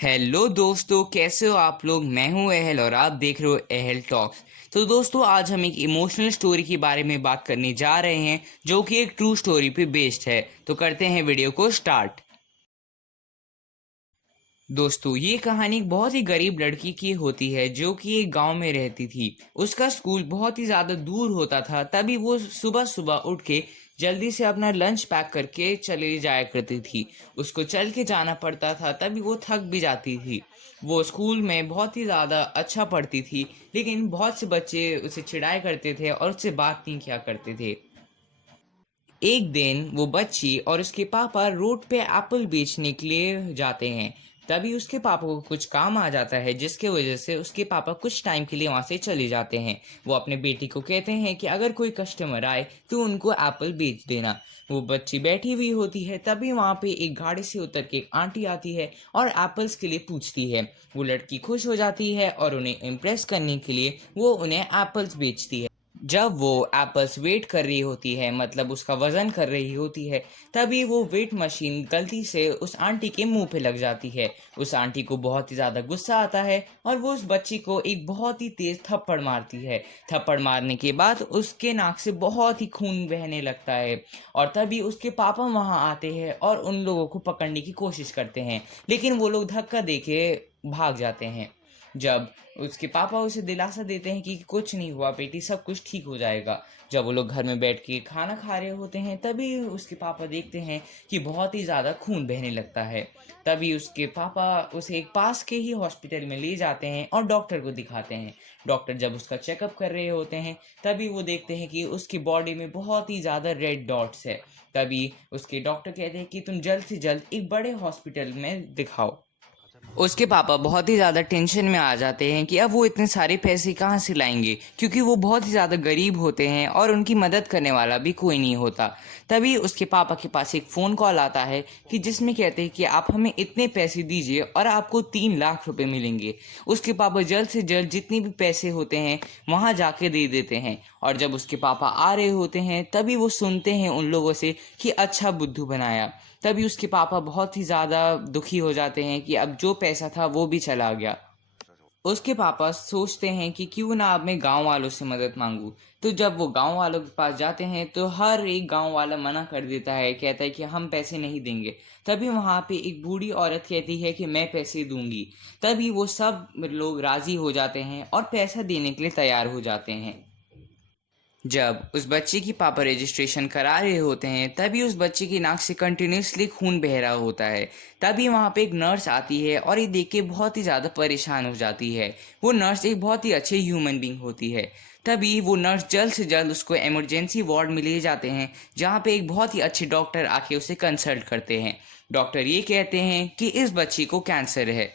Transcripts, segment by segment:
Hello दोस्तों, कैसे हो आप लोग। मैं हूं अहल और आप देख रहे हो अहल टॉक्स। तो दोस्तों, आज हम एक इमोशनल स्टोरी के बारे में बात करने जा रहे हैं जो कि एक ट्रू स्टोरी पे बेस्ड है। तो करते हैं वीडियो को स्टार्ट। दोस्तों, ये कहानी एक बहुत ही गरीब लड़की की होती है जो कि एक गांव में रहती थी। उसका स्कूल बहुत ही ज़्यादा दूर होता था, तभी वो सुबह सुबह उठ के जल्दी से अपना लंच पैक करके चले जाया करती थी। उसको चल के जाना पड़ता था, तभी वो थक भी जाती थी। वो स्कूल में बहुत ही ज़्यादा अच्छा पढ़ती थी, लेकिन बहुत से बच्चे उसे चिढ़ाया करते थे और उससे बात नहीं किया करते थे। एक दिन वो बच्ची और उसके पापा रोड पे एप्पल बेचने के लिए जाते हैं। तभी उसके पापा को कुछ काम आ जाता है, जिसके वजह से उसके पापा कुछ टाइम के लिए वहां से चले जाते हैं। वो अपने बेटी को कहते हैं कि अगर कोई कस्टमर आए तो उनको एप्पल बेच देना। वो बच्ची बैठी हुई होती है, तभी वहां पे एक गाड़ी से उतर के एक आंटी आती है और एप्पल्स के लिए पूछती है। वो लड़की खुश हो जाती है और उन्हें इम्प्रेस करने के लिए वो उन्हें एप्पल्स बेचती है। जब वो एप्पल्स वेट कर रही होती है, मतलब उसका वजन कर रही होती है, तभी वो वेट मशीन गलती से उस आंटी के मुंह पे लग जाती है। उस आंटी को बहुत ही ज़्यादा गुस्सा आता है और वो उस बच्ची को एक बहुत ही तेज थप्पड़ मारती है। थप्पड़ मारने के बाद उसके नाक से बहुत ही खून बहने लगता है। और तभी उसके पापा वहाँ आते हैं और उन लोगों को पकड़ने की कोशिश करते हैं, लेकिन वो लोग धक्का देके भाग जाते हैं। जब उसके पापा उसे दिलासा देते हैं कि कुछ नहीं हुआ बेटी, सब कुछ ठीक हो जाएगा। जब वो लोग घर में बैठ के खाना खा रहे होते हैं, तभी उसके पापा देखते हैं कि बहुत ही ज़्यादा खून बहने लगता है। तभी उसके पापा उसे एक पास के ही हॉस्पिटल में ले जाते हैं और डॉक्टर को दिखाते हैं। डॉक्टर जब उसका चेकअप कर रहे होते हैं, तभी वो देखते हैं कि उसकी बॉडी में बहुत ही ज़्यादा रेड डॉट्स है। तभी उसके डॉक्टर कहते हैं कि तुम जल्द से जल्द एक बड़े हॉस्पिटल में दिखाओ। उसके पापा बहुत ही ज़्यादा टेंशन में आ जाते हैं कि अब वो इतने सारे पैसे कहाँ से लाएंगे, क्योंकि वो बहुत ही ज़्यादा गरीब होते हैं और उनकी मदद करने वाला भी कोई नहीं होता। तभी उसके पापा के पास एक फ़ोन कॉल आता है कि जिसमें कहते हैं कि आप हमें इतने पैसे दीजिए और आपको 3 लाख रुपए मिलेंगे। उसके पापा जल्द से जल्द जितने भी पैसे होते हैं वहाँ जाके दे देते हैं। और जब उसके पापा आ रहे होते हैं, तभी वो सुनते हैं उन लोगों से कि अच्छा बुद्धू बनाया। तभी उसके पापा बहुत ही ज़्यादा दुखी हो जाते हैं कि अब जो पैसा था वो भी चला गया। उसके पापा सोचते हैं कि क्यों ना अब मैं गांव वालों से मदद मांगू। तो जब वो गांव वालों के पास जाते हैं, तो हर एक गांव वाला मना कर देता है, कहता है कि हम पैसे नहीं देंगे। तभी वहां पे एक बूढ़ी औरत कहती है कि मैं पैसे दूंगी। तभी वो सब लोग राजी हो जाते हैं और पैसा देने के लिए तैयार हो जाते हैं। जब उस बच्चे की पापा रजिस्ट्रेशन करा रहे होते हैं, तभी उस बच्चे की नाक से कंटिन्यूसली खून बह रहा होता है। तभी वहाँ पे एक नर्स आती है और ये देख के बहुत ही ज़्यादा परेशान हो जाती है। वो नर्स एक बहुत ही अच्छे ह्यूमन बींग होती है। तभी वो नर्स जल्द से जल्द उसको इमरजेंसी वार्ड में ले जाते हैं, जहाँ पे एक बहुत ही अच्छे डॉक्टर आके उसे कंसल्ट करते हैं। डॉक्टर ये कहते हैं कि इस बच्ची को कैंसर है।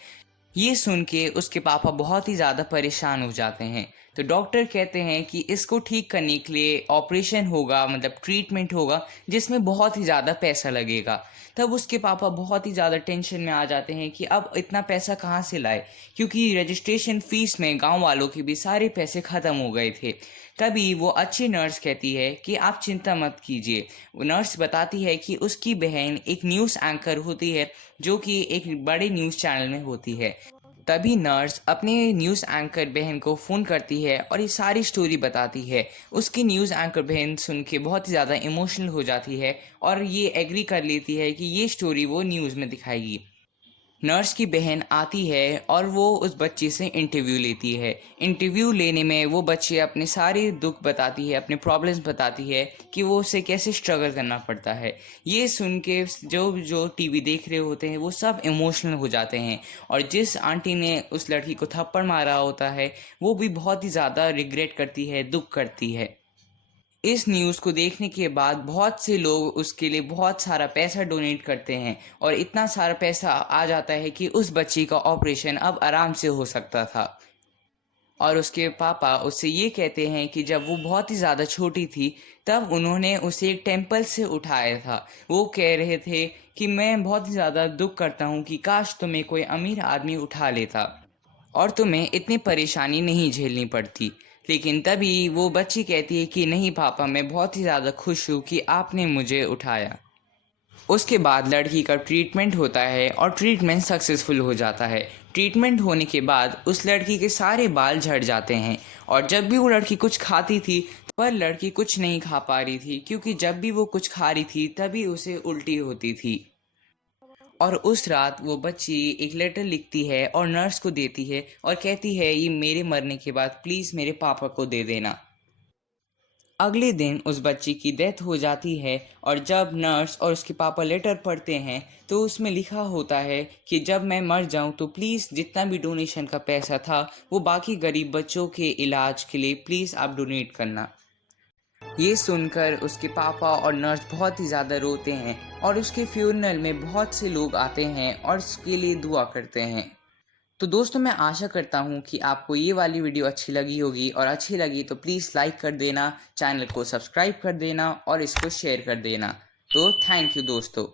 ये सुन के उसके पापा बहुत ही ज़्यादा परेशान हो जाते हैं। तो डॉक्टर कहते हैं कि इसको ठीक करने के लिए ऑपरेशन होगा, मतलब ट्रीटमेंट होगा, जिसमें बहुत ही ज़्यादा पैसा लगेगा। तब उसके पापा बहुत ही ज़्यादा टेंशन में आ जाते हैं कि अब इतना पैसा कहाँ से लाए, क्योंकि रजिस्ट्रेशन फ़ीस में गांव वालों के भी सारे पैसे ख़त्म हो गए थे। तभी वो अच्छी नर्स कहती है कि आप चिंता मत कीजिए। वो नर्स बताती है कि उसकी बहन एक न्यूज़ एंकर होती है, जो कि एक बड़े न्यूज़ चैनल में होती है। तभी नर्स अपने न्यूज़ एंकर बहन को फ़ोन करती है और ये सारी स्टोरी बताती है। उसकी न्यूज़ एंकर बहन सुन के बहुत ही ज़्यादा इमोशनल हो जाती है और ये एग्री कर लेती है कि ये स्टोरी वो न्यूज़ में दिखाएगी। नर्स की बहन आती है और वो उस बच्ची से इंटरव्यू लेती है। इंटरव्यू लेने में वो बच्ची अपने सारे दुख बताती है, अपने प्रॉब्लम्स बताती है कि वो उसे कैसे स्ट्रगल करना पड़ता है। ये सुन के जो जो टीवी देख रहे होते हैं वो सब इमोशनल हो जाते हैं। और जिस आंटी ने उस लड़की को थप्पड़ मारा होता है, वो भी बहुत ही ज़्यादा रिग्रेट करती है, दुख करती है। इस न्यूज़ को देखने के बाद बहुत से लोग उसके लिए बहुत सारा पैसा डोनेट करते हैं और इतना सारा पैसा आ जाता है कि उस बच्ची का ऑपरेशन अब आराम से हो सकता था। और उसके पापा उससे ये कहते हैं कि जब वो बहुत ही ज़्यादा छोटी थी, तब उन्होंने उसे एक टेम्पल से उठाया था। वो कह रहे थे कि मैं बहुत ही ज़्यादा दुख करता हूँ कि काश तुम्हें कोई अमीर आदमी उठा लेता और तुम्हें इतनी परेशानी नहीं झेलनी पड़ती। लेकिन तभी वो बच्ची कहती है कि नहीं पापा, मैं बहुत ही ज़्यादा खुश हूँ कि आपने मुझे उठाया। उसके बाद लड़की का ट्रीटमेंट होता है और ट्रीटमेंट सक्सेसफुल हो जाता है। ट्रीटमेंट होने के बाद उस लड़की के सारे बाल झड़ जाते हैं और जब भी वो लड़की कुछ खाती थी पर लड़की कुछ नहीं खा पा रही थी, क्योंकि जब भी वो कुछ खा रही थी तभी उसे उल्टी होती थी। और उस रात वो बच्ची एक लेटर लिखती है और नर्स को देती है और कहती है ये मेरे मरने के बाद प्लीज़ मेरे पापा को दे देना। अगले दिन उस बच्ची की डेथ हो जाती है और जब नर्स और उसके पापा लेटर पढ़ते हैं तो उसमें लिखा होता है कि जब मैं मर जाऊं तो प्लीज़ जितना भी डोनेशन का पैसा था वो बाकी गरीब बच्चों के इलाज के लिए प्लीज़ आप डोनेट करना। ये सुनकर उसके पापा और नर्स बहुत ही ज़्यादा रोते हैं और उसके फ्यूनरल में बहुत से लोग आते हैं और उसके लिए दुआ करते हैं। तो दोस्तों, मैं आशा करता हूँ कि आपको ये वाली वीडियो अच्छी लगी होगी, और अच्छी लगी तो प्लीज़ लाइक कर देना, चैनल को सब्सक्राइब कर देना और इसको शेयर कर देना। तो थैंक यू दोस्तों।